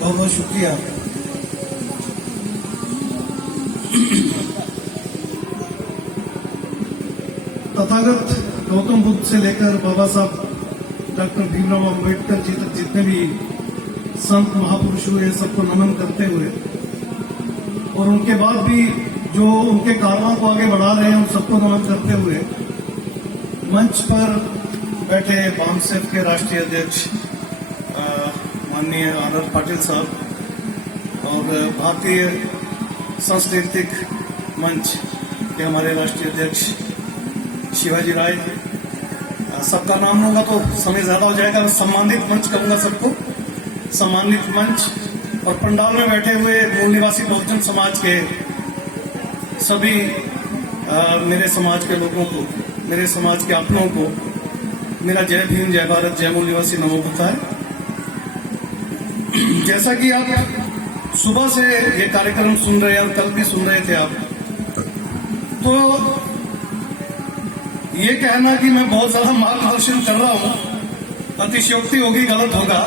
बहुत बहुत शुक्रिया। तथागत गौतम बुद्ध से लेकर बाबा साहब डॉक्टर भीमराव अम्बेडकर जी तक जितने भी संत महापुरुष हुए सबको नमन करते हुए और उनके बाद भी जो उनके कार्यों को आगे बढ़ा रहे हैं उन सबको नमन करते हुए मंच पर बैठे बामसेफ के राष्ट्रीय अध्यक्ष माननीय आनंद पाटिल साहब और भारतीय सांस्कृतिक मंच के हमारे राष्ट्रीय अध्यक्ष शिवाजी राय, सबका नाम होगा तो समय ज्यादा हो जाएगा। सम्मानित मंच कहूंगा सबको, सम्मानित मंच और पंडाल में बैठे हुए मूल निवासी बहुजन समाज के सभी मेरे समाज के लोगों को, मेरे समाज के अपनों को मेरा जय भीम, जय भारत, जय मूल निवासी नमो बुद्धाय। जैसा कि आप सुबह से ये कार्यक्रम सुन रहे हैं और कल भी सुन रहे थे आप, तो ये कहना कि मैं बहुत ज्यादा मार्गदर्शन कर रहा हूं अतिशयोक्ति होगी, गलत होगा।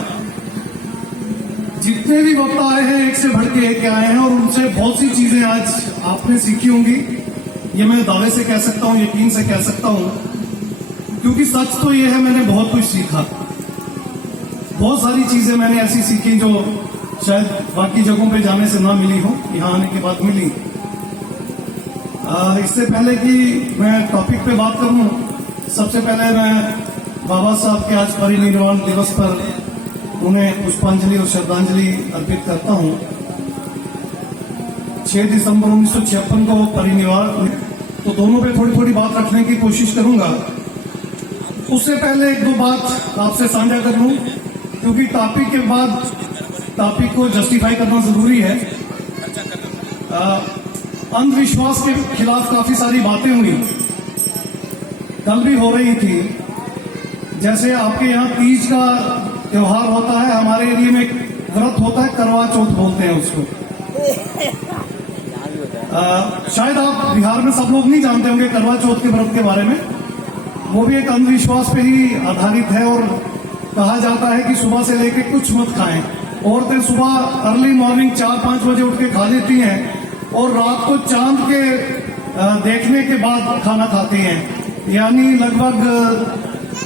जितने भी वक्ता आए हैं एक से बढ़ के एक आए हैं और उनसे बहुत सी चीजें आज आपने सीखी होंगी। ये मैं दावे से कह सकता हूं, यकीन से कह सकता हूं, क्योंकि सच तो ये है मैंने बहुत कुछ सीखा। बहुत सारी चीजें मैंने ऐसी सीखी जो शायद बाकी जगहों पे जाने से ना मिली हो, यहाँ आने के बाद मिली। इससे पहले कि मैं टॉपिक पे बात करूं, सबसे पहले मैं बाबा साहब के आज परिनिर्वाण दिवस पर उन्हें पुष्पांजलि और श्रद्धांजलि अर्पित करता हूं। 6 दिसंबर 1956 को परिनिर्वाण, तो दोनों पे थोड़ी थोड़ी बात रखने की कोशिश करूंगा। उससे पहले एक दो बात आपसे साझा कर लूं, क्योंकि टॉपिक के बाद टॉपिक को जस्टिफाई करना जरूरी है। अंधविश्वास के खिलाफ काफी सारी बातें हुई, कल भी हो रही थी। जैसे आपके यहाँ तीज का त्योहार होता है, हमारे एरिया में एक व्रत होता है, करवा चौथ बोलते हैं उसको। शायद आप बिहार में सब लोग नहीं जानते होंगे करवा चौथ के व्रत के बारे में। वो भी एक अंधविश्वास पे ही आधारित है और कहा जाता है कि सुबह से लेके कुछ मत खाएं। औरतें सुबह अर्ली मॉर्निंग 4-5 बजे उठ के खा लेती हैं और रात को चांद के देखने के बाद खाना खाती हैं, यानी लगभग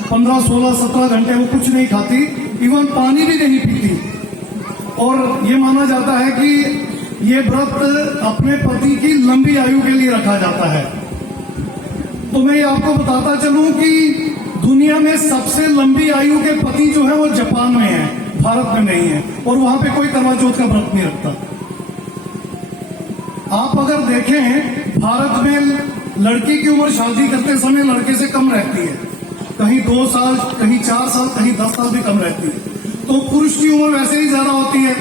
15, 16, 17 घंटे वो कुछ नहीं खाती, इवन पानी भी नहीं पीती। और ये माना जाता है कि ये व्रत अपने पति की लंबी आयु के लिए रखा जाता है। तो मैं आपको बताता चलूं कि दुनिया में सबसे लंबी आयु के पति जो है वो जापान में है, भारत में नहीं है, और वहां पे कोई करवा चौथ का व्रत नहीं रखता। आप अगर देखें भारत में लड़की की उम्र शादी करते समय लड़के से कम रहती है, कहीं 2 साल, कहीं 4 साल, कहीं 10 साल भी कम रहती है। तो पुरुष की उम्र वैसे ही ज्यादा होती है।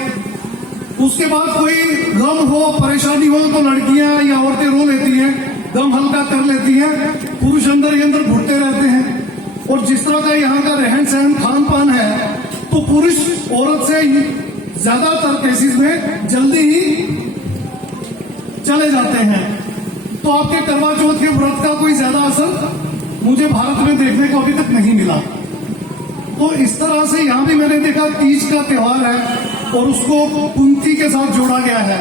उसके बाद कोई गम हो, परेशानी हो तो लड़कियां या औरतें रो लेती हैं, गम हल्का कर लेती हैं, पुरुष अंदर ही अंदर घुटते रहते हैं। और जिस तरह का यहाँ का रहन सहन खान पान है, तो पुरुष औरत से ज्यादातर केसेस में जल्दी ही चले जाते हैं। तो आपके करवा चौथ के व्रत का कोई ज्यादा असर मुझे भारत में देखने को अभी तक नहीं मिला। तो इस तरह से यहाँ भी मैंने देखा तीज का त्योहार है और उसको कुंती के साथ जोड़ा गया है,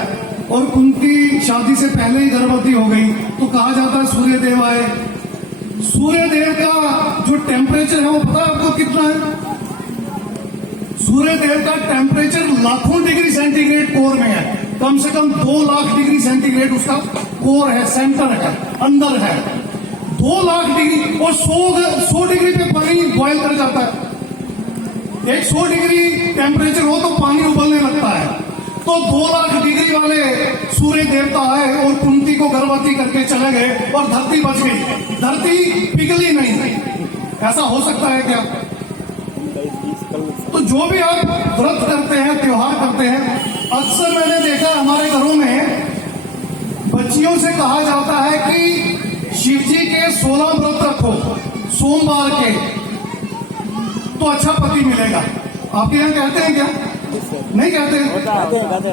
और कुंती शादी से पहले ही गर्भवती हो गई। तो कहा जाता है सूर्य देव आए। सूर्य देव का जो टेम्परेचर है वो पता है आपको कितना है? सूर्य देव का टेम्परेचर लाखों डिग्री सेंटीग्रेड कोर में है, कम से कम 2 लाख डिग्री सेंटीग्रेड उसका कोर है, सेंटर है, अंदर है। 2 लाख डिग्री और 100 डिग्री पे पानी बॉयल कर जाता है। एक 100 डिग्री टेम्परेचर हो तो पानी उबलने लगता है। तो 2 लाख डिग्री वाले सूर्य देवता आए और कुंती को गर्भवती करके चले गए और धरती बच गई। धरती पिघली नहीं। ऐसा हो सकता है क्या? तो जो भी आप व्रत करते हैं, त्योहार करते हैं, अक्सर मैंने देखा हमारे घरों में बच्चियों से कहा जाता है कि शिव जी के 16 व्रत रखो सोमवार के, तो अच्छा पति मिलेगा। आपके यहाँ कहते हैं क्या? नहीं कहते?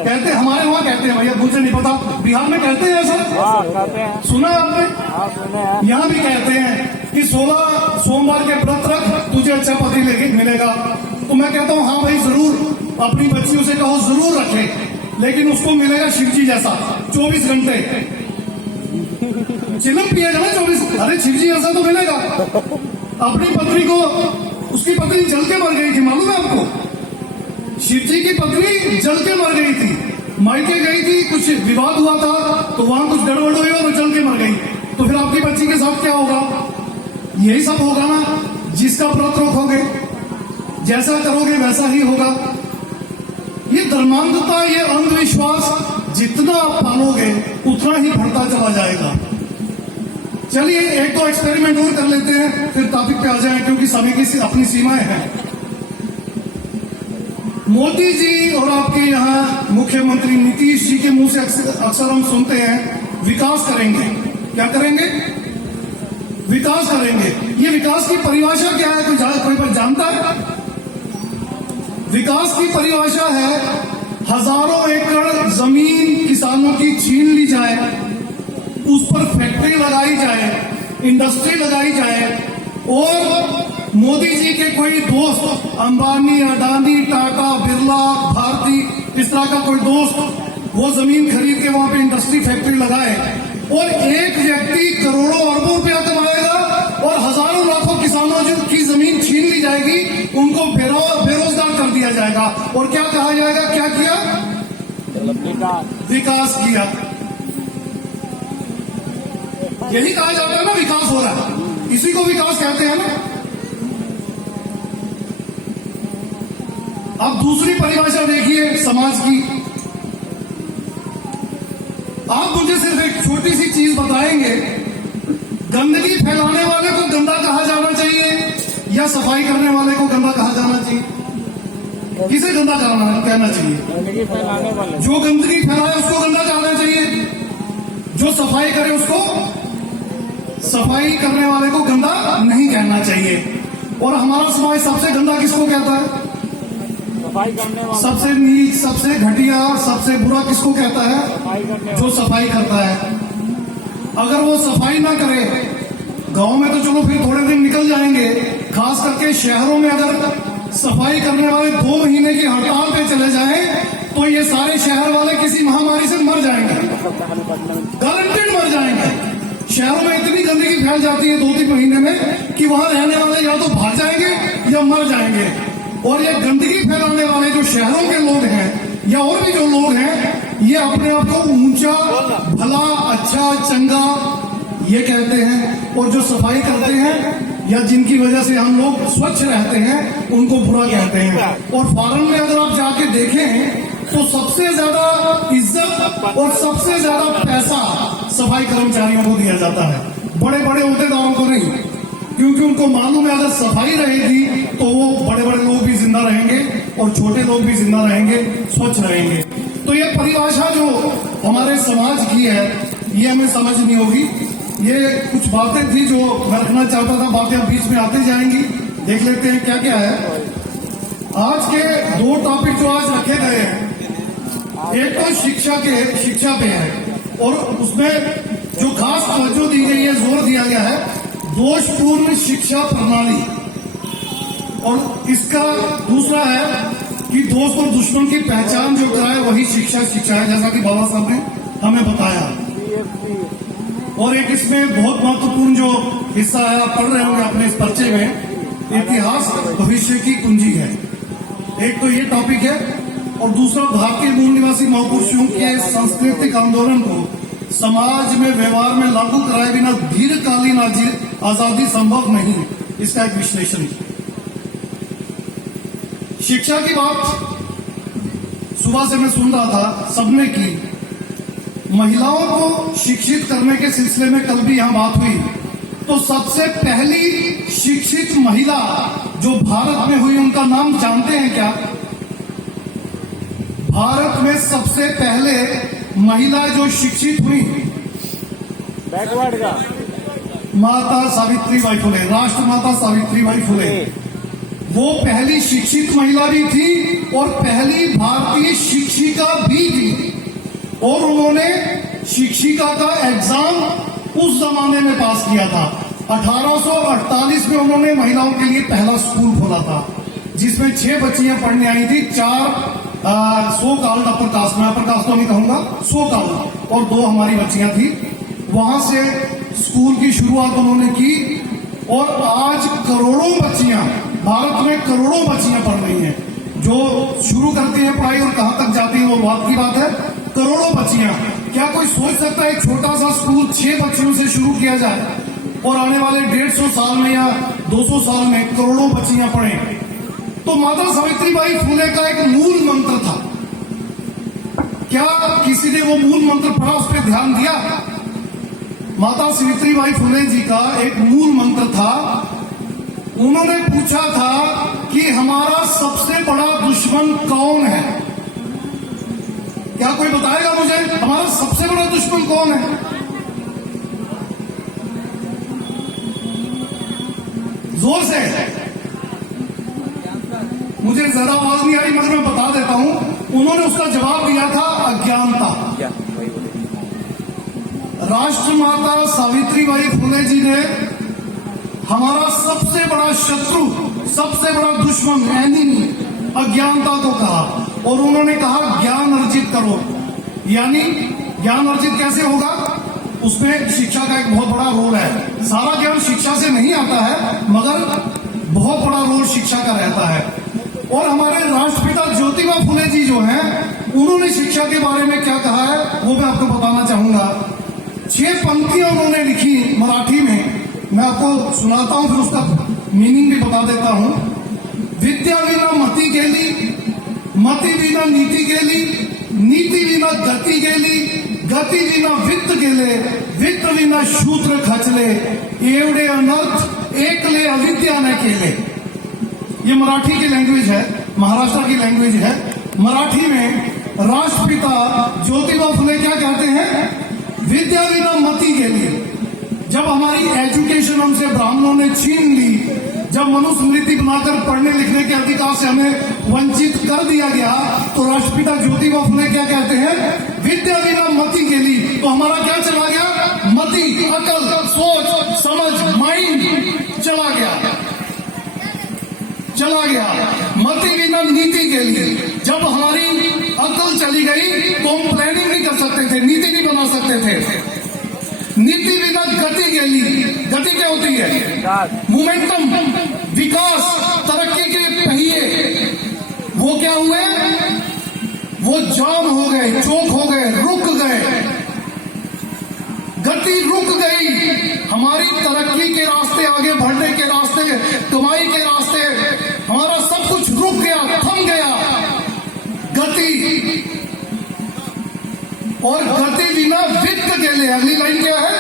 कहते हमारे वहाँ कहते हैं भैया, मुझे नहीं पता, बिहार में कहते हैं ऐसा? सुना आपने? यहाँ भी कहते हैं कि 16 सोमवार के व्रत रख, तुझे अच्छा पति मिलेगा। तो मैं कहता हूँ हाँ भाई जरूर, अपनी बच्चियों से कहो जरूर रखे, लेकिन उसको मिलेगा शिवजी जैसा 24 घंटे चिलम पिएगा ना 24। अरे शिवजी जैसा तो मिलेगा। अपनी पत्नी को, उसकी पत्नी जल के मर गई थी, मालूम है आपको? शिवजी की पत्नी जल के मर गई थी, मायके गई थी, कुछ विवाद हुआ था तो वहां कुछ गड़बड़ हुई और जल के मर गई। तो फिर आपकी बच्ची के साथ क्या होगा? यही सब होगा ना। जिसका व्रत रखोगे, जैसा करोगे वैसा ही होगा। ये धर्मांधता, ये अंधविश्वास जितना आप पालोगे उतना ही बढ़ता चला जाएगा। चलिए एक तो एक्सपेरिमेंट और कर लेते हैं, फिर टॉपिक पे आ जाएं, क्योंकि समय की अपनी सीमाएं हैं। मोदी जी और आपके यहाँ मुख्यमंत्री नीतीश जी के मुंह से अक्सर हम सुनते हैं विकास करेंगे। क्या करेंगे? विकास करेंगे। ये विकास की परिभाषा क्या है? कोई जानता है? विकास की परिभाषा है हजारों एकड़ जमीन किसानों की छीन ली जाए, उस पर फैक्ट्री लगाई जाए, इंडस्ट्री लगाई जाए, और मोदी जी के कोई दोस्त अंबानी, अडानी, टाटा, बिरला, भारती, इस तरह का कोई दोस्त वो जमीन खरीद के वहां पे इंडस्ट्री फैक्ट्री लगाए और एक व्यक्ति करोड़ों अरबों रुपया कमाएगा और हजारों लाखों किसानों की जमीन छीन ली जाएगी, उनको बेरोजगार कर दिया जाएगा और क्या कहा जाएगा? क्या किया? विकास किया। यही कहा जाता है ना, विकास हो रहा है, इसी को विकास कहते हैं ना। अब दूसरी परिभाषा देखिए समाज की। आप मुझे सिर्फ एक छोटी सी चीज बताएंगे, गंदगी फैलाने वाले को गंदा कहा जाना चाहिए या सफाई करने वाले को गंदा कहा जाना चाहिए? किसे गंदा कहना चाहिए? जो गंदगी फैलाए उसको गंदा कहना चाहिए, जो सफाई करे उसको, सफाई करने वाले को गंदा नहीं कहना चाहिए। और हमारा समाज सबसे गंदा किसको कहता है? सबसे नीच, सबसे घटिया, सबसे बुरा किसको कहता है? जो सफाई करता है। अगर वो सफाई ना करे, गांव में तो चलो फिर थोड़े दिन निकल जाएंगे, खास करके शहरों में अगर सफाई करने वाले 2 महीने की हड़ताल पे चले जाएं, तो ये सारे शहर वाले किसी महामारी से मर जाएंगे, गारंटेड मर जाएंगे। शहरों में इतनी गंदगी फैल जाती है 2-3 महीने में कि वहां रहने वाले या तो भाग जाएंगे या मर जाएंगे। और ये गंदगी फैलाने वाले जो शहरों के लोग हैं या और भी जो लोग हैं, ये अपने आप को ऊंचा, भला, अच्छा, चंगा ये कहते हैं, और जो सफाई करते हैं या जिनकी वजह से हम लोग स्वच्छ रहते हैं उनको बुरा कहते हैं। और फॉरेन में अगर आप जाके देखें तो सबसे ज्यादा इज्जत और सबसे ज्यादा पैसा सफाई कर्मचारियों को दिया जाता है, बड़े बड़े ओहदेदारों को नहीं, क्योंकि उनको मालूम है अगर सफाई रहेगी तो वो बड़े बड़े लोग भी जिंदा रहेंगे और छोटे लोग भी जिंदा रहेंगे, स्वच्छ रहेंगे। तो ये परिभाषा जो हमारे समाज की है ये हमें समझ नहीं होगी। ये कुछ बातें थी जो मैं रखना चाहता था, बातें अब बीच में आते जाएंगी, देख लेते हैं क्या क्या है। आज के 2 टॉपिक जो आज रखे गए हैं, एक तो शिक्षा पे है और उसमें जो खास तवज्जो दी गई है, जोर दिया गया है दोषपूर्ण शिक्षा प्रणाली, और इसका दूसरा है कि दोस्त और दुश्मन की पहचान जो कराए वही शिक्षा है, जैसा कि बाबा साहब ने हमें बताया। और एक इसमें बहुत महत्वपूर्ण जो हिस्सा है, आप पढ़ रहे होंगे अपने इस पर्चे में, इतिहास भविष्य की कुंजी है। एक तो ये टॉपिक है और दूसरा भारतीय मूल निवासी महापुरुषों के सांस्कृतिक आंदोलन को समाज में व्यवहार में लागू कराए बिना दीर्घकालीन आजादी संभव नहीं, इसका एक विश्लेषण। शिक्षा की बात सुबह से मैं सुन रहा था, सबने की। महिलाओं को शिक्षित करने के सिलसिले में कल भी यहां बात हुई, तो सबसे पहली शिक्षित महिला जो भारत में हुई उनका नाम जानते हैं क्या? भारत में सबसे पहले महिला जो शिक्षित हुई, बैकवर्ड का, माता सावित्रीबाई फुले, राष्ट्रमाता सावित्रीबाई फुले, वो पहली शिक्षित महिला भी थी और पहली भारतीय शिक्षिका भी थी। और उन्होंने शिक्षिका का एग्जाम उस जमाने में पास किया था। 1848 में उन्होंने महिलाओं के लिए पहला स्कूल खोला था, जिसमें 6 बच्चियां पढ़ने आई थी। 4 सो कॉल्ड अपर कास्ट में, अपर कास्ट तो नहीं कहूंगा, सो कॉल्ड, और 2 हमारी बच्चियां थी। वहां से स्कूल की शुरुआत उन्होंने की और आज करोड़ों बच्चियां, भारत में करोड़ों बच्चियां पढ़ रही हैं। जो शुरू करती है पढ़ाई और कहां तक जाती है वो बात की बात है, करोड़ों बच्चियां। क्या कोई सोच सकता है एक छोटा सा स्कूल 6 बच्चियों से शुरू किया जाए और आने वाले 150 साल में या 200 साल में करोड़ों बच्चियां पढ़ें? तो माता सावित्रीबाई फुले का एक मूल मंत्र था। क्या किसी ने वो मूल मंत्र पढ़ा, उस पर ध्यान दिया? माता सावित्रीबाई फुले जी का एक मूल मंत्र था। उन्होंने पूछा था कि हमारा सबसे बड़ा दुश्मन कौन है? क्या कोई बताएगा मुझे, हमारा सबसे बड़ा दुश्मन कौन है? जोर से, मुझे जरा आवाज नहीं आ रही मगर मैं बता देता हूं। उन्होंने उसका जवाब दिया था अज्ञानता। राष्ट्रमाता सावित्रीबाई फुले जी ने हमारा सबसे बड़ा शत्रु, सबसे बड़ा दुश्मन, एनिमी अज्ञानता को कहा और उन्होंने कहा ज्ञान अर्जित करो। यानी ज्ञान अर्जित कैसे होगा? उसमें शिक्षा का एक बहुत बड़ा रोल है। सारा ज्ञान शिक्षा से नहीं आता है मगर बहुत बड़ा रोल शिक्षा का रहता है। और हमारे राष्ट्रपिता ज्योतिबा फुले जी जो हैं, उन्होंने शिक्षा के बारे में क्या कहा है वो मैं आपको बताना चाहूंगा। 6 पंक्तियां उन्होंने लिखी मराठी में, मैं आपको सुनाता हूं, फिर उसका मीनिंग भी बता देता हूं। विद्या विना मती गेली, मती विना नीति गेली, नीति विना गती गेली, गती विना वित्त गेले, वित्त विना शूद्र खचले, एवढे अनर्थ एकले अविद्या न केले। ये मराठी की लैंग्वेज है, महाराष्ट्र की लैंग्वेज है। मराठी में राष्ट्रपिता ज्योतिबा फुले क्या कहते हैं? विद्या विना मती गेली। जब हमारी एजुकेशन हमसे ब्राह्मणों ने छीन ली, जब मनुस्मृति बनाकर पढ़ने लिखने के अधिकार से हमें वंचित कर दिया गया, तो राष्ट्रपिता ज्योतिबा फुले क्या कहते हैं? विद्या विना मति गेली। तो हमारा क्या चला गया? मति, अकल, सोच, समझ, माइंड चला गया, चला गया। मति बिना नीति गेली। जब हमारी अकल चली गई तो हम प्लानिंग नहीं कर सकते थे, नीति नहीं बना सकते थे। नीति बिना गति गेली। गति क्या होती है? मोमेंटम, विकास, तरक्की के पहिए, वो क्या हुए? वो जाम हो गए, चौक हो गए, रुक गए। गति रुक गई। हमारी तरक्की के रास्ते, आगे बढ़ने के रास्ते, कमाई के रास्ते, हमारा सब कुछ रुक गया, थम गया। गति और गति बिना वित्त गेले। अगली लाइन क्या है?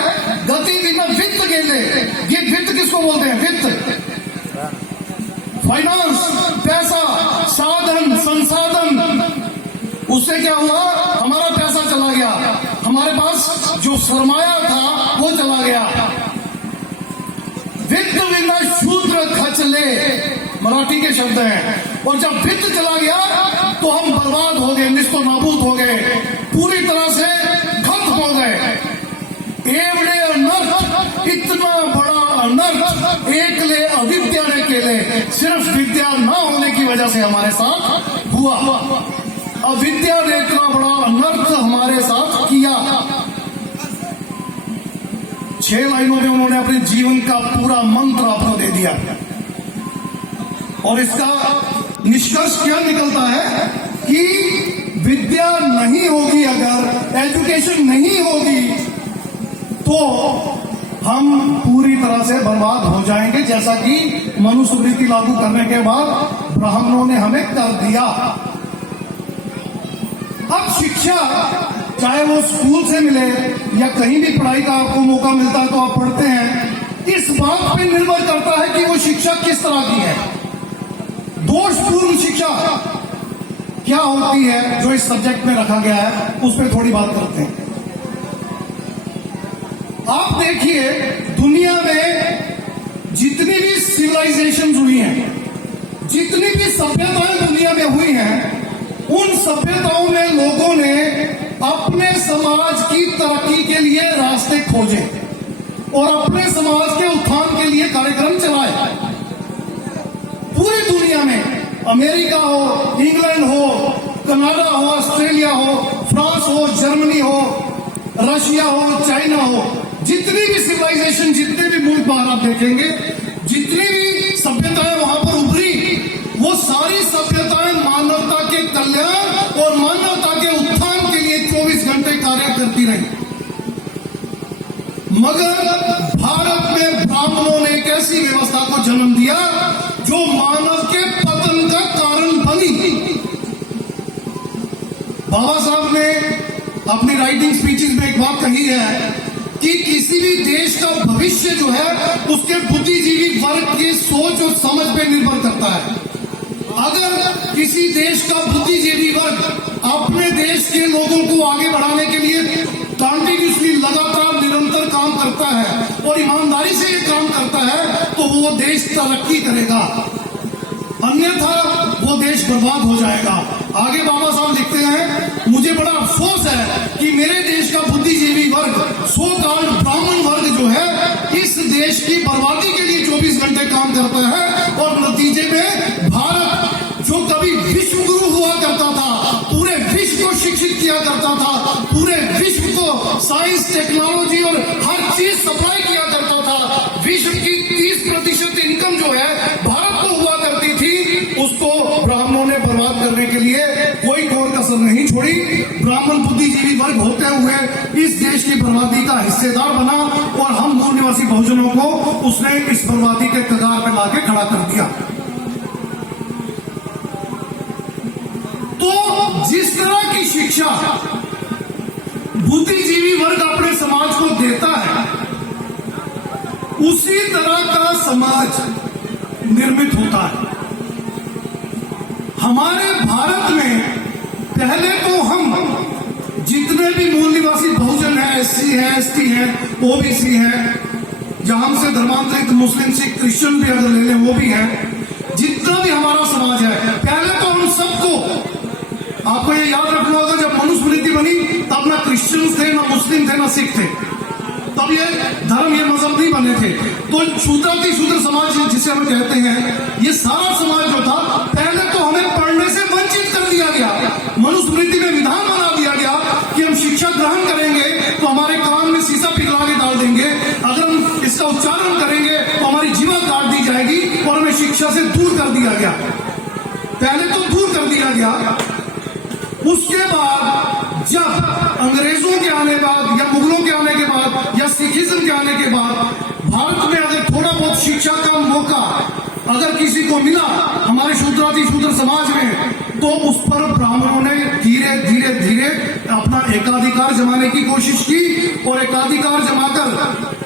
गति बिना वित्त गेले। ये वित्त किसको बोलते हैं? वित्त, फाइनेंस, पैसा, साधन, संसाधन। उससे क्या हुआ? हमारा पैसा चला गया, हमारे पास जो सरमाया था वो चला गया। वित्त बिना शूद्र खचले, मराठी के शब्द हैं। और जब वित्त चला गया तो हम बर्बाद हो गए, निस्तो नाबूद हो गए, पूरी तरह से खत्म हो गए। एवढे अनर्थ, इतना बड़ा अनर्थ एकले अविद्या ने केले। सिर्फ विद्या न होने की वजह से हमारे साथ हुआ। अविद्या ने इतना बड़ा अनर्थ हमारे साथ किया। 6 लाइनों में उन्होंने अपने जीवन का पूरा मंत्र आपको दे दिया। और इसका निष्कर्ष क्या निकलता है कि विद्या नहीं होगी, अगर एजुकेशन नहीं होगी तो हम पूरी तरह से बर्बाद हो जाएंगे, जैसा कि मनुस्मृति लागू करने के बाद ब्राह्मणों ने हमें कर दिया। अब शिक्षा, चाहे वो स्कूल से मिले या कहीं भी पढ़ाई का आपको मौका मिलता है तो आप पढ़ते हैं, इस बात पर निर्भर करता है कि वो शिक्षा किस तरह की है। दोषपूर्ण शिक्षा क्या होती है जो इस सब्जेक्ट में रखा गया है, उस पर थोड़ी बात करते हैं। आप देखिए, दुनिया में जितनी भी सिविलाइजेशन हुई हैं, जितनी भी सभ्यताएं दुनिया में हुई हैं, उन सभ्यताओं में लोगों ने अपने समाज की तरक्की के लिए रास्ते खोजे और अपने समाज के उत्थान के लिए कार्यक्रम चलाए। पूरी दुनिया में अमेरिका हो, इंग्लैंड हो, कनाडा हो, ऑस्ट्रेलिया हो, फ्रांस हो, जर्मनी हो, रशिया हो, चाइना हो, जितनी भी सिविलाइजेशन, जितने भी मुल्क बाहर आप देखेंगे, जितनी भी सभ्यताएं वहां पर उभरी, वो सारी सभ्यताएं मानवता के कल्याण और मानवता के उत्थान के लिए 24 घंटे कार्य करती रही। मगर भारत में ब्राह्मणों ने एक ऐसी व्यवस्था को जन्म दिया जो मानव के पतन का कारण बनी। बाबा साहब ने अपनी राइटिंग स्पीचेस में एक बात कही है कि किसी भी देश का भविष्य जो है उसके बुद्धिजीवी वर्ग की सोच और समझ पे निर्भर करता है। अगर किसी देश का बुद्धिजीवी वर्ग अपने देश के लोगों को आगे बढ़ाने के लिए कंटिन्यूसली लगातार निरंतर काम करता है और ईमानदारी से ये काम करता है तो वो देश तरक्की करेगा, अन्यथा वो देश बर्बाद हो जाएगा। आगे बाबा साहब लिखते हैं, मुझे बड़ा अफसोस है कि मेरे देश का बुद्धिजीवी वर्ग, सो कॉल्ड ब्राह्मण वर्ग जो है, इस देश की बर्बादी के लिए 24 घंटे काम करता है और नतीजे में भारत जो कभी विश्व गुरु हुआ करता था, पूरे विश्व को शिक्षित किया करता था, पूरे विश्व को साइंस, टेक्नोलॉजी और हर चीज सप्लाई किया करता था, विश्व की 30% इनकम जो है भारत को हुआ करती थी, उसको ब्राह्मणों ने बर्बाद करने के लिए कोई कोर कसर नहीं छोड़ी। ब्राह्मण बुद्धिजीवी वर्ग होते हुए इस देश की बर्बादी का हिस्सेदार बना और हम मूल निवासी बहुजनों को उसने इस बर्बादी के कगार पर लाके खड़ा कर दिया। तो जिस तरह की शिक्षा बुद्धिजीवी वर्ग अपने समाज को देता है, उसी तरह का समाज निर्मित होता है। हमारे भारत में पहले तो हम जितने भी मूल निवासी बहुजन हैं, एससी हैं, एसटी हैं, ओबीसी हैं, जहां हमसे धर्मांतरित मुस्लिम, सिख, क्रिश्चियन भी अगर ले लें वो भी हैं, जितना भी हमारा समाज है, पहले तो हम सबको, आपको ये याद रखना होगा, जब मनुस्मृति बनी तब ना क्रिश्चियंस थे, ना मुस्लिम थे, ना सिख थे, तब ये धर्म, ये मजहब नहीं बने थे। तो शूद्राति शूद्र समाज जिसे हम कहते हैं, ये सारा समाज जो था, पहले तो हमें पढ़ने से वंचित कर दिया गया। मनुस्मृति में विधान बना दिया गया कि हम शिक्षा ग्रहण करेंगे तो हमारे कान में शीशा पिघला के डाल देंगे, अगर हम इसका उच्चारण करेंगे तो हमारी जीवा काट दी जाएगी, और हमें शिक्षा से दूर कर दिया गया। पहले तो दूर कर दिया गया। उसके बाद जब अंग्रेजों के आने बाद या मुगलों के आने के बाद या सिखिज्म के आने के बाद भारत में अगर थोड़ा बहुत शिक्षा का मौका अगर किसी को मिला हमारे शूद्राति शूद्र समाज में, तो उस पर ब्राह्मणों ने धीरे धीरे धीरे अपना एकाधिकार जमाने की कोशिश की, और एकाधिकार जमाकर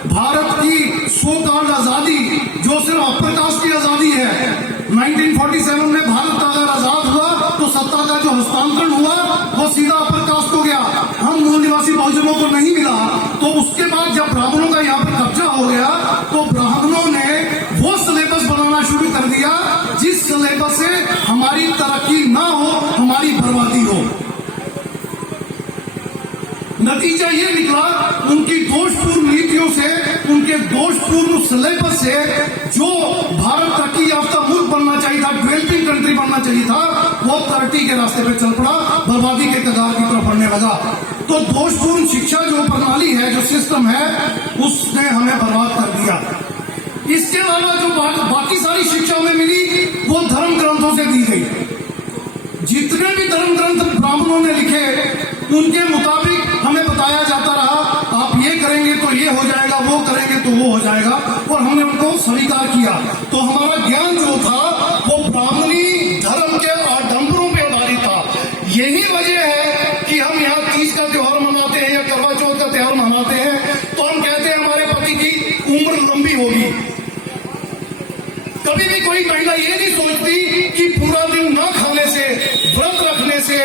भारत की सो कॉल्ड आजादी, जो सिर्फ अपर कास्ट की आजादी है, 1947 में भारत अगर आजाद हुआ तो सत्ता का जो हस्तांतरण हुआ वो सीधा अपर कास्ट को गया, हम मूल निवासी बहुजनों को नहीं मिला। तो उसके बाद जब ब्राह्मणों का यहाँ पर कब्जा हो गया तो ब्राह्मणों ने वो सिलेबस बनाना शुरू कर दिया जिस सिलेबस से हमारी तरक्की ना हो, हमारी बर्बादी हो। नतीजा ये निकला, उनकी दोषपूर्ण नीतियों से, उनके दोषपूर्ण सिलेबस से जो भारत तरक्की याफ्ता मुल्क बनना चाहिए था, डेवलपिंग कंट्री बनना चाहिए था, वो तरक्की के रास्ते पे चल पड़ा, बर्बादी के कगार की तरफ बढ़ने लगा। तो दोषपूर्ण शिक्षा जो प्रणाली है, जो सिस्टम है, उसने हमें बर्बाद कर दिया। इसके अलावा जो बाकी सारी शिक्षा हमें मिली वो धर्म ग्रंथों से दी गई। जितने भी धर्म ग्रंथ ब्राह्मणों ने लिखे उनके मुताबिक हमें बताया जाता रहा, आप ये करेंगे तो ये हो जाएगा, वो करेंगे तो वो हो जाएगा, और हमने उनको स्वीकार किया। तो हमारा ज्ञान जो था वो ब्राह्मणी धर्म के आडंबरों पर आधारित था। यही वजह है कि हम यहाँ तीज का त्योहार मनाते हैं या करवा चौथ का त्योहार मनाते हैं तो हम कहते हैं हमारे पति की उम्र लंबी होगी। कभी भी कोई महिला ये नहीं सोचती कि पूरा दिन ना खाने से, व्रत रखने से,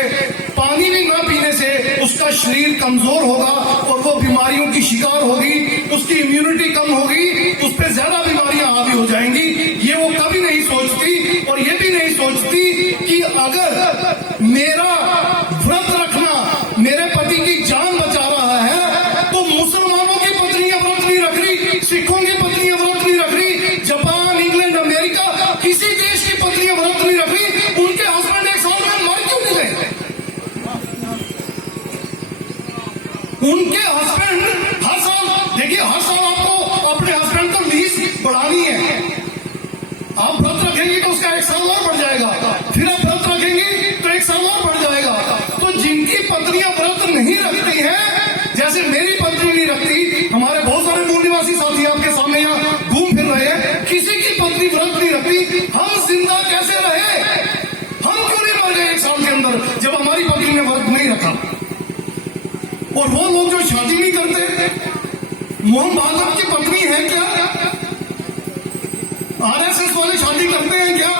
पानी भी ना पीने से उसका शरीर कमजोर होगा और वो बीमारियों की शिकार होगी, उसकी इम्यूनिटी कम होगी, उस पर ज्यादा बीमारियां हावी हो जाएंगी। ये वो कभी नहीं सोचती, और ये भी नहीं सोचती कि अगर मेरा व्रत रखना मेरे पति की जान बचा रहा है तो मुसलमानों की पत्नियां व्रत नहीं रख रही, सिखों की पत्नियां व्रत नहीं रख रही, जापान, इंग्लैंड, अमेरिका, किसी देश की पत्नियां व्रत नहीं रख रही, उनके हस्बैंड हर साल, देखिए हर साल आपको अपने हस्बैंड को लीज बढ़ानी है। आप व्रत रखेंगे तो उसका 1 साल और बढ़ जाएगा, फिर आप व्रत रखेंगे तो 1 साल और बढ़ जाएगा। तो जिनकी पत्नियां व्रत नहीं रखती हैं, जैसे मेरी पत्नी नहीं रखती, हमारे बहुत सारे मूल निवासी साथी आपके सामने यहाँ घूम फिर रहे हैं, किसी की पत्नी व्रत नहीं रखती, हम जिंदा कैसे रहे? हम क्यों नहीं मर गए 1 साल के अंदर जब हमारी पत्नी ने व्रत नहीं रखा? और वो लोग जो शादी नहीं करते, मोहन भागवत की पत्नी है क्या? आरएसएस वाले शादी करते हैं क्या?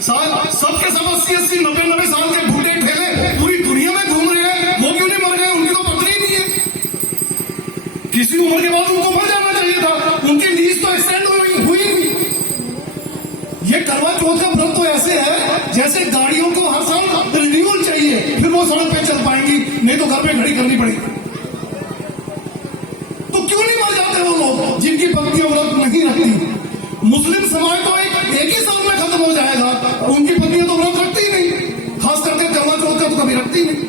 सबके सब 80-80, 90-90 साल के बूढ़े ठेले पूरी दुनिया में घूम रहे हैं, वो क्यों नहीं मर गए? उनकी तो पत्नी ही नहीं है। किसी उम्र के बाद उनको मर जाना चाहिए था, उनकी लीज तो एक्सटेंड हुई नहीं। ये करवा चौथ का व्रत तो ऐसे है जैसे गाड़ियों को हर साल रिन्यूअल चाहिए, फिर वो सड़क पे चल पाएंगी, नहीं तो घर पे घड़ी करनी पड़ेगी। तो क्यों नहीं मर जाते वो लोग जिनकी पत्नियां व्रत नहीं रखती? मुस्लिम समाज तो एक ही साल में खत्म हो जाएगा, उनकी पत्नियां तो व्रत रखती ही नहीं, खास करके करवा चौथ का तो कभी रखती नहीं।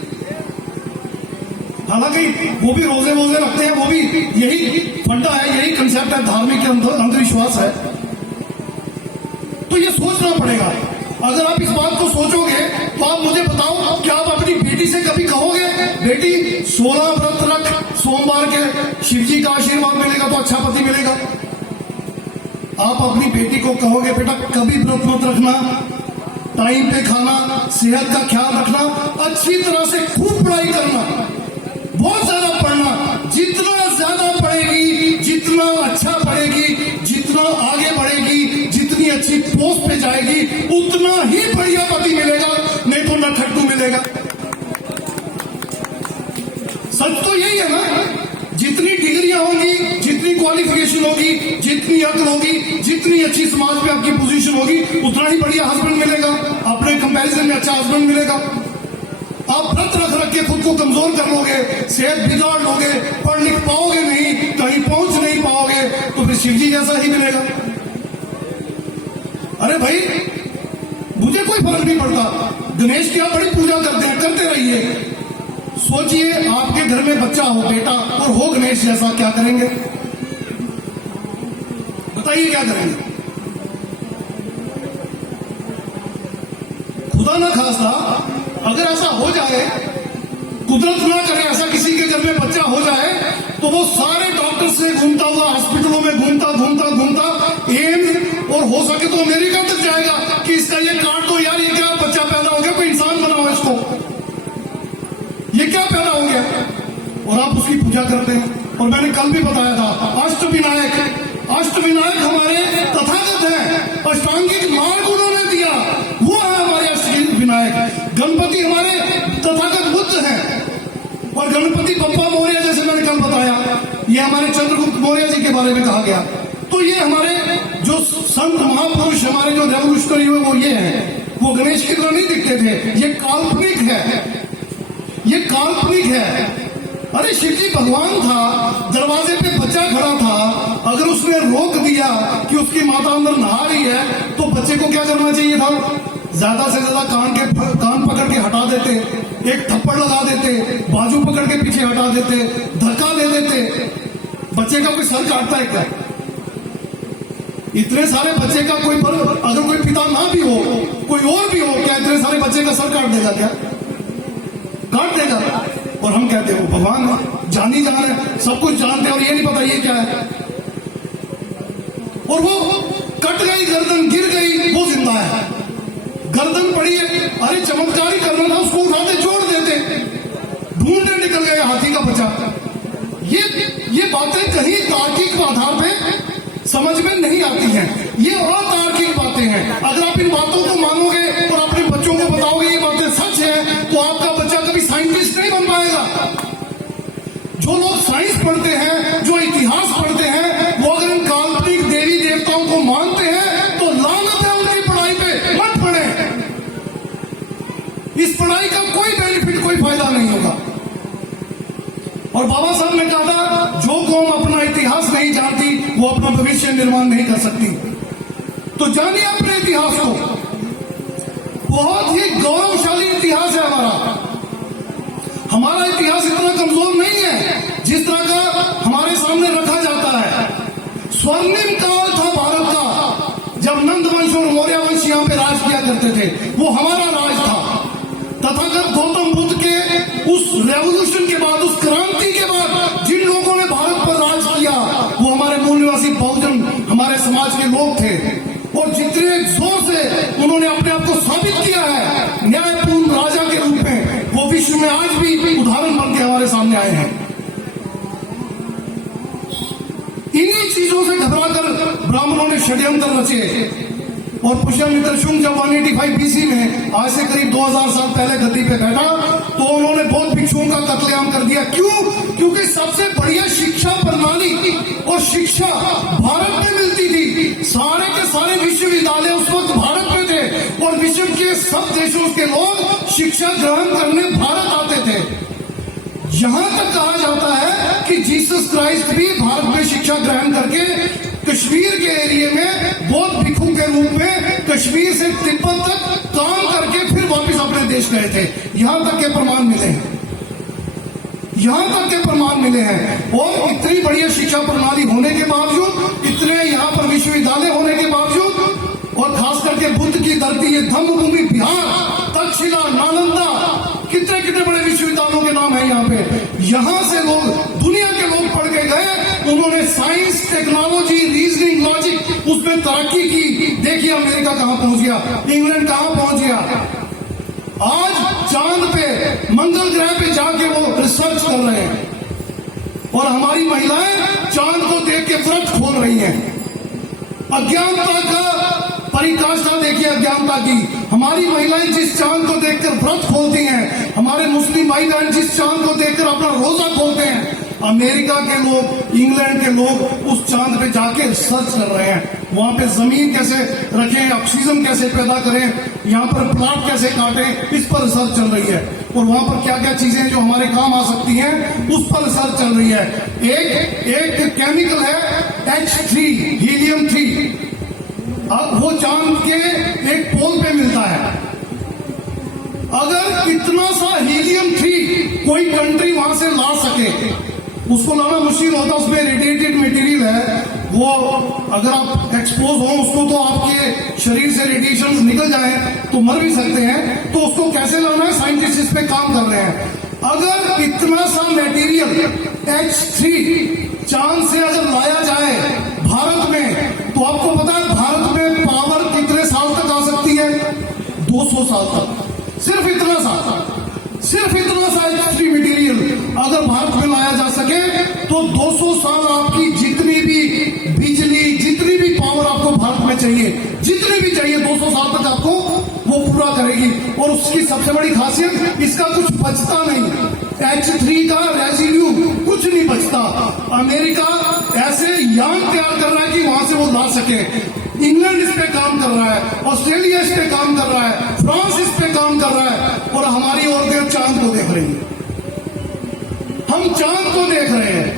हालांकि वो भी रोजे वोजे रखते हैं, वो भी यही फंडा है, यही कंसेप्ट है, धार्मिक अंधविश्वास है। तो ये सोचना पड़ेगा। अगर आप इस बात को सोचोगे तो आप मुझे बताओ, क्या आप अपनी बेटी से कभी कहोगे बेटी 16 व्रत रख, सोमवार के शिव जी का आशीर्वाद मिलेगा तो अच्छा पति मिलेगा? आप अपनी बेटी को कहोगे बेटा कभी व्रत मत रखना, टाइम पे खाना, सेहत का ख्याल रखना, अच्छी तरह से खूब पढ़ाई करना, बहुत ज्यादा पढ़ना, जितना ज्यादा पढ़ेगी, जितना अच्छा पढ़ेगी, जितना आगे बढ़ेगी, जितनी अच्छी पोस्ट पे जाएगी, उतना ही बढ़िया पति मिलेगा, नहीं तो नखट्टू मिलेगा। सच तो यही है ना? जितनी डिग्रियां होंगी, जितनी क्वालिफिकेशन होगी, जितनी अक्ल होगी, जितनी अच्छी समाज में आपकी पोजीशन होगी, उतना ही बढ़िया हस्बैंड मिलेगा, अपने कंपैरिजन में अच्छा हस्बैंड मिलेगा। आप व्रत रख के खुद को कमजोर कर लोगे, सेहत बिगाड़ लोगे, पढ़ लिख पाओगे नहीं, कहीं पहुंच नहीं पाओगे, तो फिर शिव जी जैसा ही मिलेगा। अरे भाई मुझे कोई फर्क नहीं पड़ता, गणेश की आप बड़ी पूजा करते रहिए। सोचिए आपके घर में बच्चा हो, बेटा, और हो गणेश जैसा, क्या करेंगे? बताइए क्या करेंगे? खुदा ना खास्ता अगर ऐसा हो जाए, कुदरत ना करे ऐसा किसी के घर में बच्चा हो जाए, तो वो सारे डॉक्टर से घूमता हुआ, हॉस्पिटलों में घूमता एम्स और हो सके तो अमेरिका तक जाएगा कि इसका ये काट दो यार, ये क्या बच्चा पैदा हो गया, कोई इंसान बनाओ इसको, ये क्या पैदा हो गया, और आप उसकी पूजा करते हैं। और मैंने कल भी बताया था, अष्टविनायक हमारे तथागत हैं, अष्टांगिक मार्ग उन्होंने दिया, वो है हमारे अष्टविनायक। गणपति हमारे तथागत बुद्ध हैं, और गणपति बप्पा मौर्य जैसे मैंने कल बताया, ये हमारे चंद्रगुप्त मौर्य जी के बारे में कहा गया। तो ये हमारे जो संत महापुरुष, हमारे जो रेवोल्यूशनरी हुए, वो ये हैं, वो गणेश की तरह नहीं दिखते थे, ये काल्पनिक है, ये काल्पनिक है। अरे शिव जी भगवान था, दरवाजे पे बच्चा खड़ा था, अगर उसने रोक दिया कि उसकी माता अंदर नहा रही है, तो बच्चे को क्या करना चाहिए था? ज्यादा से ज्यादा कान पकड़ के हटा देते, एक थप्पड़ लगा देते, बाजू पकड़ के पीछे हटा देते, धक्का दे देते। बच्चे का कोई सर काटता है क्या? इतने सारे बच्चे का कोई अगर कोई पिता ना भी हो, कोई और भी हो, क्या इतने सारे बच्चे का सर काट देगा? क्या काट देगा? और हम कहते हैं वो भगवान है, जानी जान है, सब कुछ जानते हैं, और ये नहीं पता ये क्या है। और वो कट गई गर्दन, गिर गई, वो जिंदा है, गर्दन पड़ी है, अरे चमत्कारी करना था, उसको उठाते जोड़ देते, ढूंढने निकल गए हाथी का बच्चा। ये बातें कहीं तार्किक आधार पे समझ में नहीं आती हैं, ये अतार्किक बातें हैं। अगर आप इन बातों को मानोगे और अपने बच्चों को बताओगे ये बातें सच है, तो आपका बच्चा कभी साइंटिस्ट नहीं बन पाएगा। जो लोग साइंस पढ़ते हैं, जो इतिहास पढ़ते हैं, वो अगर इन काल्पनिक देवी देवताओं को मानते हैं, तो लानत है उनकी पढ़ाई पे, मत पढ़े। इस पढ़ाई का कोई बेनिफिट, कोई फायदा नहीं होगा। और बाबा साहब ने कहा था, जो कौम अपना इतिहास नहीं जानती, वो अपना भविष्य निर्माण नहीं कर सकती। तो जानिए अपने इतिहास को, बहुत ही गौरवशाली इतिहास है हमारा। हमारा इतिहास इतना कमजोर नहीं है जिस तरह का हमारे सामने रखा जाता है। स्वर्णिम काल था भारत का, जब नंद वंश और मौर्य वंश यहाँ पे राज किया करते थे, वो हमारा राज था। तथागत गौतम बुद्ध के उस रेवोल्यूशन के बाद, उस क्रांति के बाद जिन लोगों ने भारत पर राज किया, वो हमारे मूल निवासी बहुजन, हमारे समाज के लोग थे। और जितने जोर से उन्होंने अपने आप को साबित किया है न्यायपूर्ण राजा के रूप में, वो विश्व में आज भी उदाहरण बन के हमारे सामने आए हैं। इन्हीं चीजों से घबराकर ब्राह्मणों ने षड्यंत्र रचे और पुष्यमित्र शुंग जब 185 BC में, आज से करीब 2000 साल पहले गद्दी पे बैठा, तो उन्होंने बौद्ध भिक्षुओं का कत्लेआम कर दिया। क्यों? क्योंकि सबसे बढ़िया शिक्षा प्रणाली और शिक्षा भारत में मिलती थी। सारे के सारे विश्वविद्यालय उस वक्त भारत में थे और विश्व के सब देशों के लोग शिक्षा ग्रहण करने भारत आते थे। यहां तक कहा जाता है कि जीसस क्राइस्ट भी भारत में शिक्षा ग्रहण करके कश्मीर के एरिया में बौद्ध भिक्षु के रूप में कश्मीर से तिब्बत तक काम करके फिर वापस अपने देश गए थे। यहां तक के प्रमाण मिले हैं, यहां तक के प्रमाण मिले हैं। और इतनी बढ़िया शिक्षा प्रणाली होने के बावजूद, इतने यहाँ पर विश्वविद्यालय होने के बावजूद, और खास करके बुद्ध की धरती, ये धम्मभूमि बिहार, तक्षशिला, नालंदा, कितने कितने बड़े विश्वविद्यालयों के नाम है यहाँ पे। यहाँ से लोग, दुनिया के लोग पढ़ के गए, उन्होंने साइंस, टेक्नोलॉजी, रीजनिंग, लॉजिक उसमें तरक्की की। देखिए अमेरिका कहां पहुंच गया, इंग्लैंड कहां पहुंच गया। आज चांद पे, मंगल ग्रह पे जाके वो रिसर्च कर रहे हैं और हमारी महिलाएं चांद को देख के व्रत खोल रही हैं। अज्ञानता का परिकाष्ठा देखिए, अज्ञानता की। हमारी महिलाएं जिस चांद को देखकर व्रत खोलती हैं, हमारे मुस्लिम भाई बहन जिस चांद को देखकर अपना रोजा खोलते हैं, अमेरिका के लोग, इंग्लैंड के लोग उस चांद पे जाके रिसर्च कर रहे हैं। वहां पे जमीन कैसे रखें, ऑक्सीजन कैसे पैदा करें, यहाँ पर प्लांट कैसे काटें, इस पर रिसर्च चल रही है। और वहां पर क्या क्या चीजें जो हमारे काम आ सकती हैं, उस पर रिसर्च चल रही है। एक केमिकल है H3, हीलियम 3। अब वो चांद के एक पोल पे मिलता है। अगर इतना सा हीलियम 3 कोई कंट्री वहां से ला सके, उसको लाना मुश्किल होता, उसमें रेडिएटेड मटेरियल है, वो अगर आप एक्सपोज हो उसको, तो आपके शरीर से रेडिएशन निकल जाए तो मर भी सकते हैं। तो उसको कैसे लाना है, साइंटिस्ट इस पे काम कर रहे हैं। अगर इतना सा मटेरियल H3 चांद से अगर लाया जाए भारत में, तो आपको पता है भारत में पावर कितने साल तक आ सकती है? 200 साल तक। सिर्फ इतना सा H3 मटेरियल अगर भारत में लाया जा सके, तो 200 साल आपकी जितनी भी बिजली, जितनी भी पावर आपको भारत में चाहिए, जितनी भी चाहिए, 200 साल तक आपको वो पूरा करेगी। और उसकी सबसे बड़ी खासियत, इसका कुछ बचता नहीं। H3 का रेजिड्यू कुछ नहीं बचता। अमेरिका ऐसे यान तैयार कर रहा है कि वहां से वो ला सके। इंग्लैंड इस पे काम कर रहा है, ऑस्ट्रेलिया इस पे काम कर रहा है, फ्रांस इस पे काम कर रहा है, और हमारी औरतें चांद को देख रही हैं। हम चांद को देख रहे हैं।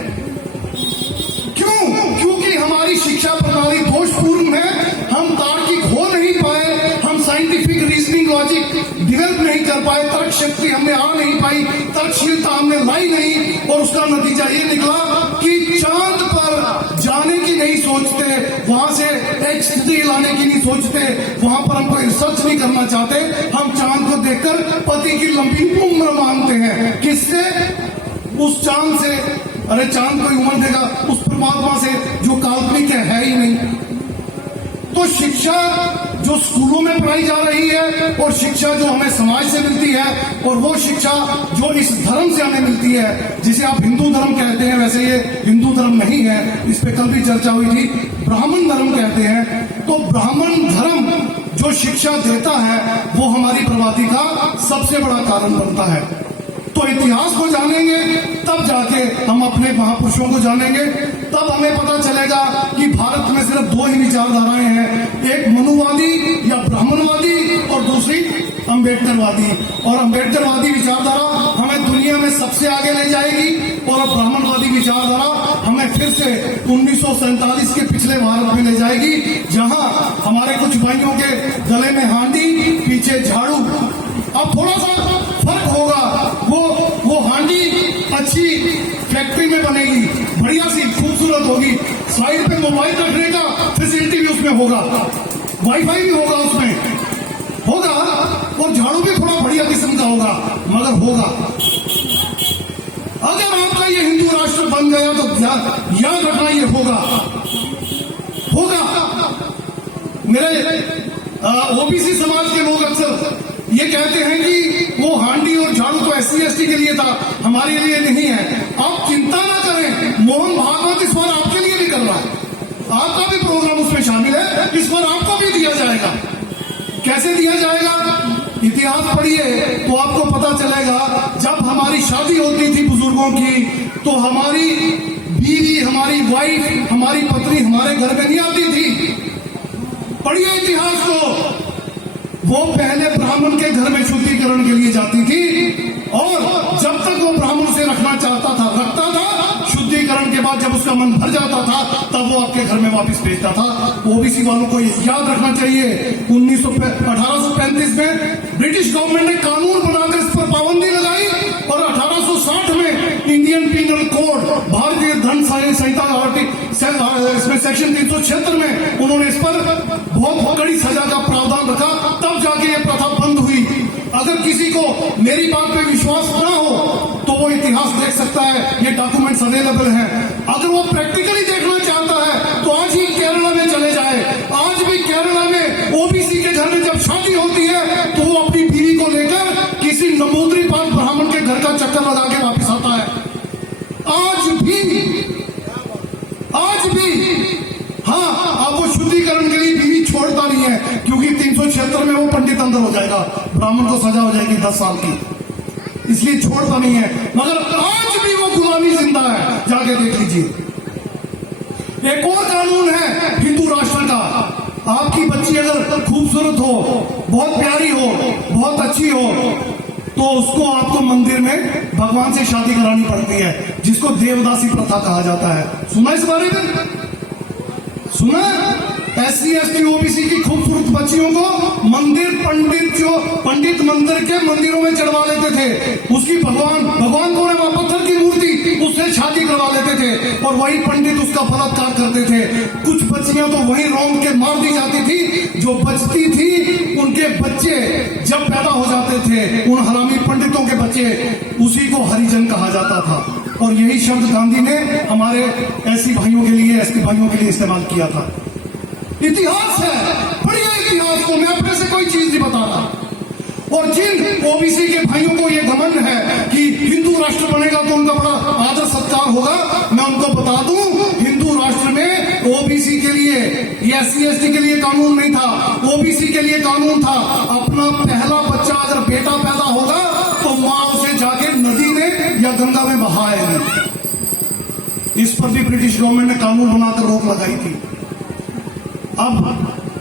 क्यों? क्योंकि हमारी शिक्षा प्रणाली दोषपूर्ण है। हम तार्किक हो नहीं पाए, हम साइंटिफिक रीजनिंग, लॉजिक डेवलप नहीं कर पाए, तर्क शक्ति हमें आ नहीं पाई, तर्कशीलता हमने लाई नहीं, और उसका नतीजा ये निकला कि चांद पर जाने की नहीं सोचते, वहां से H3 लाने की नहीं सोचते, वहां पर हम कोई रिसर्च नहीं करना चाहते। हम चांद को देखकर पति की लंबी उम्र मांगते हैं। किससे? उस चांद से। अरे चांद कोई उम्र देगा उस परमात्मा से जो काल्पनिक है ही नहीं। तो शिक्षा जो स्कूलों में पढ़ाई जा रही है, और शिक्षा जो हमें समाज से मिलती है, और वो शिक्षा जो इस धर्म से हमें मिलती है, जिसे आप हिंदू धर्म कहते हैं, वैसे ये हिंदू धर्म नहीं है, इस पे कल भी चर्चा हुई थी, ब्राह्मण धर्म कहते हैं। तो ब्राह्मण धर्म जो शिक्षा देता है, वो हमारी बर्बादी का सबसे बड़ा कारण बनता है। तो इतिहास को जानेंगे तब जाके हम अपने महापुरुषों को जानेंगे, तब हमें पता चलेगा कि भारत में सिर्फ दो ही विचारधाराएं हैं, एक मनुवादी या ब्राह्मणवादी और दूसरी अम्बेडकरवादी। और अम्बेडकरवादी विचारधारा हमें दुनिया में सबसे आगे ले जाएगी, और ब्राह्मणवादी विचारधारा हमें फिर से 1947 के पिछले भारत में ले जाएगी, जहां हमारे कुछ भाइयों के गले में हांडी, पीछे झाड़ू। अब थोड़ा सा फर्क होगा, वो बढ़िया सी खूबसूरत होगी, साइड पे मोबाइल रखने का फैसिलिटी भी उसमें होगा, वाईफाई भी होगा उसमें, होगा, और झाड़ू भी थोड़ा बढ़िया किस्म का होगा, मगर होगा। अगर आपका ये हिंदू राष्ट्र बन गया तो याद रखना ये होगा, होगा। मेरे ओबीसी समाज के लोग अक्सर ये कहते हैं कि वो हांडी और झाड़ू तो SC/ST के लिए था, हमारे लिए नहीं है। आप चिंता ना करें, मोहन भागवत इस बार आपके लिए भी कर रहा है, आपका भी प्रोग्राम उसमें शामिल है, इस बार आपको भी दिया जाएगा। कैसे दिया जाएगा? इतिहास पढ़िए तो आपको पता चलेगा। जब हमारी शादी होती थी बुजुर्गों की, तो हमारी बीवी, हमारी वाइफ, हमारी पत्नी हमारे घर में नहीं आती थी। पढ़िए इतिहास को। वो पहले ब्राह्मण के घर में शुद्धिकरण के लिए जाती थी, और जब तक वो ब्राह्मण से रखना चाहता था रखता था, शुद्धिकरण के बाद जब उसका मन भर जाता था तब वो आपके घर में वापस भेजता था। ओबीसी वालों को याद रखना चाहिए, 1835 में ब्रिटिश गवर्नमेंट ने कानून बनाकर इस पर पाबंदी लगाई, और 1860 में इंडियन पीनल कोड, भारतीय दंड संहिता इसमें सेक्शन 376 में उन्होंने इस पर बहुत कड़ी सजा का प्रावधान रखा, तब जाके ये प्रथा बंद हुई। अगर किसी को मेरी बात पे विश्वास ना हो तो वो इतिहास देख सकता है, ये डॉक्यूमेंट्स अवेलेबल हैं। अगर वो प्रैक्टिकली देखना चाहता है तो आज ही केरला में चले जाए। आज भी केरला में ओबीसी के घर में जब शादी होती है तो वो अपनी बीवी को लेकर किसी नमूद्री पाल ब्राह्मण के घर का चक्कर लगा के वापिस आता है। आज भी हाँ, आपको शुद्धिकरण के लिए बीवी छोड़ता नहीं है, क्योंकि 376 में वो पंडित अंदर हो जाएगा, ब्राह्मण को सजा हो जाएगी 10 साल की, इसलिए छोड़ता नहीं है। मगर आज भी वो गुलामी जिंदा है, जाके देख लीजिए। एक और कानून है हिंदू राष्ट्र का। आपकी बच्ची अगर खूबसूरत हो, बहुत प्यारी हो, बहुत अच्छी हो, तो उसको आपको मंदिर में भगवान से शादी करानी पड़ती है, जिसको देवदासी प्रथा कहा जाता है। सुना इस बारे में? सुना? SC/ST OBC की खूबसूरत बच्चियों को मंदिर पंडित मंदिर के मंदिरों में चढ़वा लेते थे। उसकी भगवान कौन है? वहां पत्थर की मूर्ति, उससे शादी करवा लेते थे, और वही पंडित उसका बलात्कार करते थे। कुछ बच्चियां तो वहीं रौंद के मार दी जाती थी। जो बचती थी उनके बच्चे जब पैदा हो जाते थे, उन हरामी पंडितों के बच्चे, उसी को हरिजन कहा जाता था। और यही शब्द गांधी ने हमारे SC भाइयों के लिए, ST भाइयों के लिए इस्तेमाल किया था। इतिहास है, पढ़िए इतिहास को, मैं अपने से कोई चीज नहीं बता रहा। और जिन ओबीसी के भाइयों को ये घमंड है कि हिंदू राष्ट्र बनेगा तो उनका बड़ा आदर सत्कार होगा, मैं उनको बता दूं, हिंदू राष्ट्र में ओबीसी के लिए, ये SC/ST के लिए कानून नहीं था, ओबीसी के लिए कानून था। अपना पहला बच्चा अगर बेटा पैदा होगा तो मां उसे जाके नदी में या गंगा में बहाएगी। इस पर भी ब्रिटिश गवर्नमेंट ने कानून बनाकर रोक लगाई थी। अब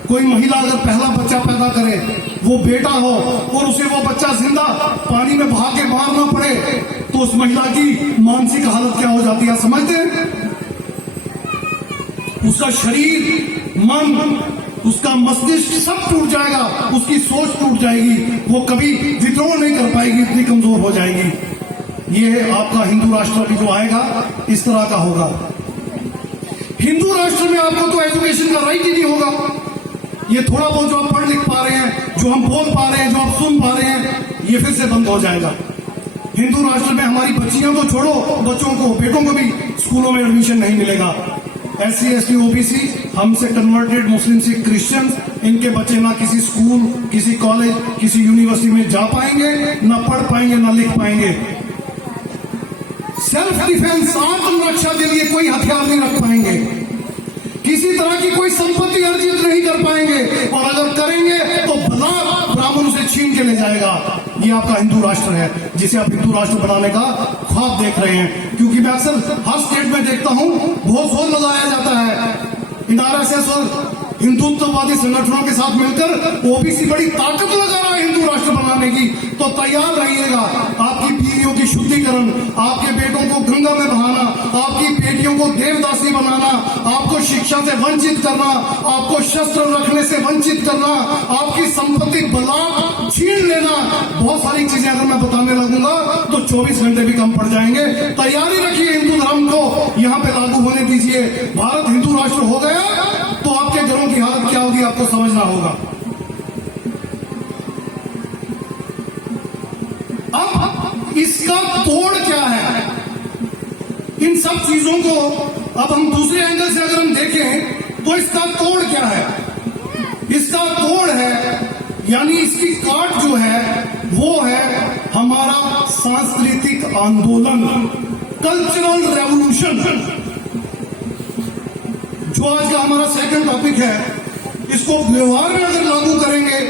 कोई महिला अगर पहला बच्चा पैदा करे, वो बेटा हो, और उसे वो बच्चा जिंदा पानी में बहा के मारना पड़े, तो उस महिला की मानसिक हालत क्या हो जाती है समझते हैं? उसका शरीर, मन, उसका मस्तिष्क सब टूट जाएगा, उसकी सोच टूट जाएगी, वो कभी विद्रोह नहीं कर पाएगी, इतनी कमजोर हो जाएगी। ये आपका हिंदू राष्ट्र भी जो आएगा इस तरह का होगा। हिंदू राष्ट्र में आपको तो एजुकेशन का राइट ही नहीं होगा। ये थोड़ा बहुत जो आप पढ़ लिख पा रहे हैं, जो हम बोल पा रहे हैं, जो आप सुन पा रहे हैं, ये फिर से बंद हो जाएगा। हिंदू राष्ट्र में हमारी बच्चियों को छोड़ो, बच्चों को, बेटों को भी स्कूलों में एडमिशन नहीं मिलेगा। SC/ST OBC हमसे कन्वर्टेड मुस्लिम सिख क्रिश्चियन, इनके बच्चे ना किसी स्कूल, किसी कॉलेज, किसी यूनिवर्सिटी में जा पाएंगे, ना पढ़ पाएंगे, ना लिख पाएंगे। सेल्फ डिफेंस, आत्मरक्षा के लिए कोई हथियार नहीं रख पाएंगे, किसी तरह की कोई संपत्ति अर्जित नहीं कर पाएंगे, और अगर करेंगे तो भला ब्राह्मण उसे छीन के ले जाएगा। ये आपका हिंदू राष्ट्र है, जिसे आप हिंदू राष्ट्र बनाने का ख्वाब देख रहे हैं। क्योंकि मैं अक्सर हर स्टेट में देखता हूं, बहुत जोर लगाया जाता है, RSS और हिंदुत्ववादी संगठनों के साथ मिलकर ओबीसी बड़ी ताकत लगा रहा है हिंदू राष्ट्र बनाने की। तो तैयार रहिएगा, आपकी बीवियों की शुद्धिकरण, आपके बेटों को गंगा में बहाना, आपकी बेटी बेटियों को देवदासी बनाना, आपको शिक्षा से वंचित करना, आपको शस्त्र रखने से वंचित करना, आपकी संपत्ति बलात् छीन लेना, बहुत सारी चीजें अगर मैं बताने लगूंगा तो 24 घंटे भी कम पड़ जाएंगे। तैयारी रखिए, हिंदू धर्म को यहां पे लागू होने दीजिए। भारत हिंदू राष्ट्र हो गया तो आपके घरों की हालत क्या होगी आपको समझना होगा। अब इसका तोड़ क्या है? इन सब चीजों को अब हम दूसरे एंगल से अगर हम देखें तो इसका तोड़ क्या है? इसका तोड़ है, यानी इसकी काट जो है वो है हमारा सांस्कृतिक आंदोलन, कल्चरल रेवोल्यूशन, जो आज का हमारा सेकंड टॉपिक है। इसको व्यवहार में अगर लागू करेंगे